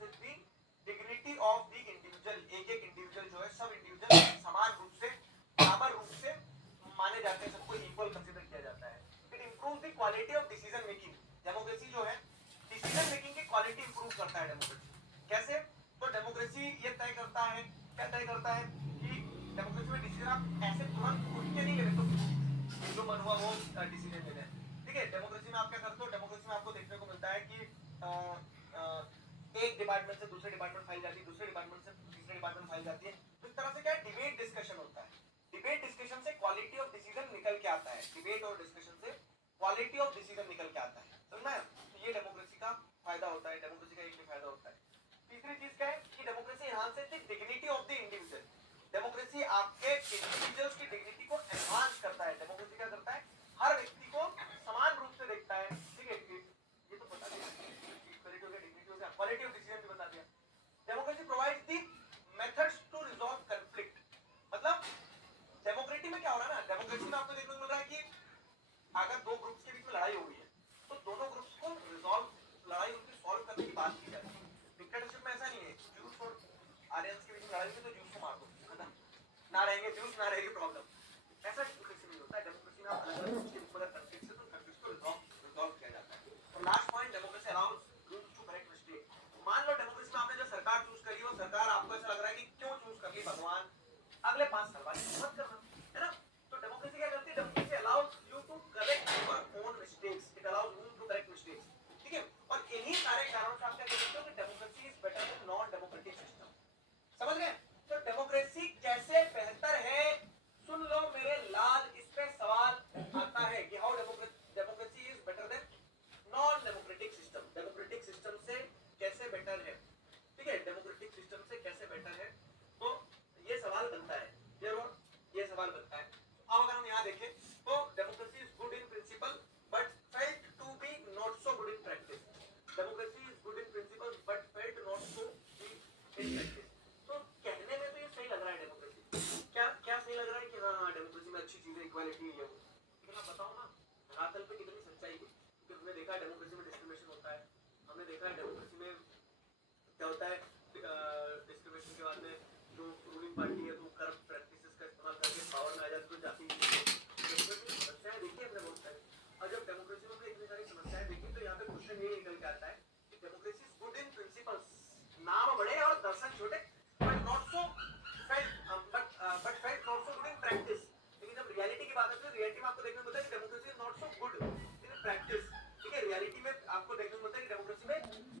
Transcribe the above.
Enhances the dignity of the individual. एक एक individual जो है, सब इंडिविजुअल समान रूप से, बराबर रूप से माने जाते हैं, सबको इक्वल कंसीडर किया जाता है। It improves the quality of decision making. Democracy जो है डिसीजन मेकिंग की क्वालिटी इंप्रूव करता है। डेमोक्रेसी कैसे? तो डेमोक्रेसी ये तय करता है, क्या तय करता है कि डेमोक्रेसी में डिसीजन आप ऐसे तुरंत उठ के नहीं ले सकते, जो मन हुआ वो डिसीजन ले लें। ठीक है, डेमोक्रेसी में आप क्या करते हो? डेमोक्रेसी में आपको देखने को मिलता है कि एक डिपार्टमेंट से दूसरे डिपार्टमेंट फाइल जाती है, दूसरे डिपार्टमेंट से तीसरे डिपार्टमेंट फाइल जाती है। तो इस तरह से क्या है, डिबेट डिस्कशन होता है। डिबेट डिस्कशन से क्वालिटी ऑफ डिसीजन निकल के आता है। डिबेट और डिस्कशन से क्वालिटी ऑफ डिसीजन निकल के आता है। समझना है? तो ये डेमोक्रेसी का फायदा होता है, डेमोक्रेसी का एक फायदा होता है। तीसरी चीज क्या है कि democracy enhances the dignity of the individual. Democracy आपके इंडिविजुअल्स की डिग्निटी को एनहांस करता है। डेमोक्रेसी क्या करता है? हर व्यक्ति को समान रूप से देखता है। ठीक है, ये तो बता दिया, क्वालिटी हो गया, डिग्निटी हो गया, क्वालिटी ऑफ डिसीजन भी बता दिया। Democracy provides the methods to resolve conflict. मतलब डेमोक्रेसी में क्या हो रहा है ना, डेमोक्रेसी में आपको देखने को मिल रहा है कि अगर दो ग्रुप्स के बीच में लड़ाई हो गई है तो दोनों ग्रुप्स को रिजॉल्व, लड़ाई उनकी सॉल्व करने की बात की जाती है। डिक्टेटरशिप में ऐसा नहीं है, ज्यूस और आर्यंस के बीच में लड़ाई हुई तो ज्यूस को मार दो, खत्म, ना रहेंगे ज्यूस, ना रहेगी प्रॉब्लम। ऐसा डेमोक्रेसी में होता है। डेमोक्रेसी में आप अलग अलग ग्रुप्स के बीच में कॉन्फ्लिक्ट है तो कॉन्फ्लिक्ट को रिजॉल्व किया जाता है। और last point, democracy allows groups to correct mistake. मान लो डेमोक्रेसी में आपने जो सरकार चूज करी, वो सरकार आपको ऐसा लग रहा है कि क्यों चूज कर ली भगवान, अगले 5 साल बाद मत करना, है ना? तो डेमोक्रेसी क्या करती है? Democracy allows you to correct your own mistakes. It allows you to correct mistakes. ठीक है, और इन्हीं सारे कारणों से आप क्या कह सकते हो कि democracy is better than non democratic system. समझ गए?